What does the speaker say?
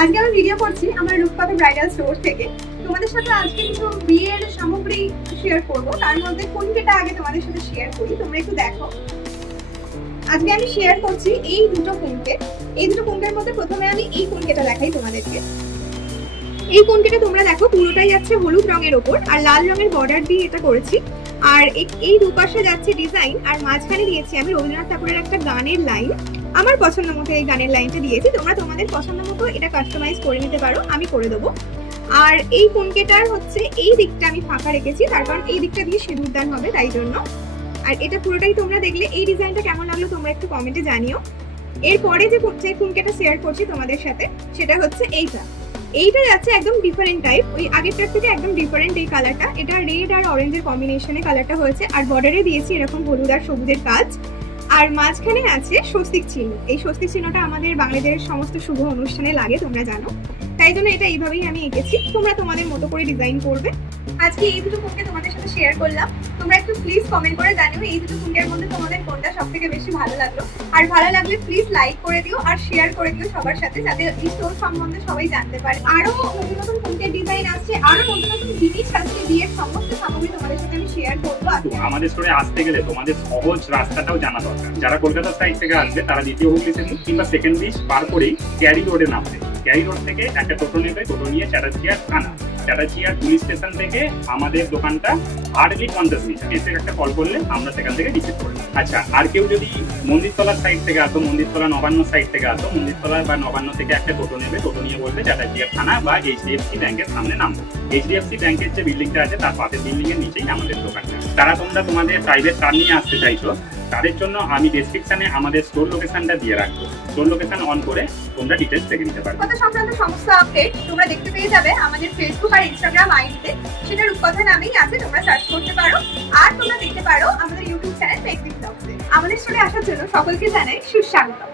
আজকে আমি ভিডিও করছি আমার রূপকথা ব্রাইডাল স্টোর থেকে। তোমাদের সাথে আজকে কিছু বিয়ের সামগ্রী শেয়ার করব, তার মধ্যে কোনটা আগে তোমাদের সাথে শেয়ার করি তোমরা একটু দেখো। আজকে আমি শেয়ার করছি এই দুটো কুনকে। এই দুটো কুনকের মধ্যে প্রথমে আমি এই কুনকেটা দেখাই তোমাদেরকে। এই কুনকেটা তোমরা দেখো পুরোটাই যাচ্ছে হলুদ রঙের ওপর আর লাল রঙের বর্ডার দিয়ে এটা করেছি। আর এই দুপাশে যাচ্ছে ডিজাইন আর মাঝখানে দিয়েছি আমি রবীন্দ্রনাথ ঠাকুরের একটা গানের লাইন। আমার পছন্দ মতো এই গানের লাইনটা দিয়েছি, তোমরা তোমাদের পছন্দ মতো এটা কাস্টমাইজ করে নিতে পারো, আমি করে দেবো। আর এই কুনকেটার হচ্ছে এই দিকটা আমি ফাঁকা রেখেছি, তার কারণ এই দিকটা দিয়ে সিঁদুরদান হবে তাই জন্য। আর এটা পুরোটাই তোমরা দেখলে এই ডিজাইনটা কেমন লাগলো তোমরা একটু কমেন্টে জানিও। এরপরে যে কুনকেটা শেয়ার করছি তোমাদের সাথে সেটা হচ্ছে এইটা যাচ্ছে একদম ডিফারেন্ট টাইপ, ওই আগেরটার থেকে একদম ডিফারেন্ট এই কালারটা। এটা রেড আর অরেঞ্জের কম্বিনেশনে কালারটা হয়েছে আর বর্ডারে দিয়েছি এরকম হলুদ আর সবুজের কাজ। আর মাঝখানে আছে স্বস্তিক চিহ্ন। এই স্বস্তিক চিহ্নটা আমাদের বাঙালিদের সমস্ত শুভ অনুষ্ঠানে লাগে তোমরা জানো, তাই জন্য এটা এইভাবেই আমি এঁকেছি। তোমরা তোমাদের মতো করে ডিজাইন করবে। আজকে এই দুটো কুনকে তোমাদের সাথে শেয়ার করলাম। তোমরা একটু প্লিজ কমেন্ট করে জানিও এই দুটো কুনকের মধ্যে তোমাদের কোনটা সবথেকে বেশি ভালো লাগলো। আর ভালো লাগলে প্লিজ লাইক করে দিও আর শেয়ার করে দিও সবার সাথে, যাতে এই স্টোর সম্বন্ধে সবাই জানতে পারে। আরো নতুন নতুন কুনকের ডিজাইন আসছে, আরো নতুন নতুন জিনিস আসছে, বিয়ের সমস্ত সামগ্রী তোমাদের সাথে আমি শেয়ার করবো। আমাদের স্টোরে আসতে গেলে তোমাদের সহজ রাস্তাটাও জানা দরকার। যারা কলকাতা সাইড থেকে আসবে তারা দ্বিতীয় হুগলি থেকে কিংবা সেকেন্ড ব্রিজ পার করেই ক্যারি রোডে নামবে। ক্যারি রোড থেকে একটা টোটো নেবে, টোটো নিয়ে চ্যাটার্জিয়ার থানা, চ্যাটার্জিয়ার পুলিশ স্টেশন থেকে আমাদের দোকানটা হার্ডলি 50 মিটার। এসে একটা কল করলে আমরা সেখান থেকে রিসিভ করে নেব। আচ্ছা, আর কেউ যদি মন্দিরতলার সাইড থেকে আসো, মন্দিরতলা নবান্ন সাইড থেকে আসো, মন্দিরতলা বা নবান্ন থেকে একটা টোটো নেবে, টোটো নিয়ে বলবে চ্যাটার্জিয়ার থানা বা HDFC ব্যাংকের সামনে নামবো। HDFC ব্যাংকের যে বিল্ডিংটা আছে তার পাশের বিল্ডিং এর নিচেই আমাদের দোকানটা। তারা তোমরা তোমাদের প্রাইভেট কার নিয়ে আসতে চাইছো, তাদের জন্য আমি ডেসক্রিপশনে আমাদের স্টোর লোকেশনটা দিয়ে রাখবো। স্টোর লোকেশন অন করে তোমরা ডিটেইলস দেখে নিতে পারবে। কথা সংক্রান্ত সমস্ত আপডেট তোমরা দেখতে পেয়ে যাবে আমাদের ফেসবুক আর ইনস্টাগ্রাম আইডিতে, সেটা রূপকথা নামেই আছে, তোমরা সার্চ করতে পারো। আর তোমরা দেখতে পারো আমাদের ইউটিউব চ্যানেল মেঘদীপ ব্লগসে। আমাদের স্টোরে আসার জন্য সকলকে জানাই সুস্বাগতম।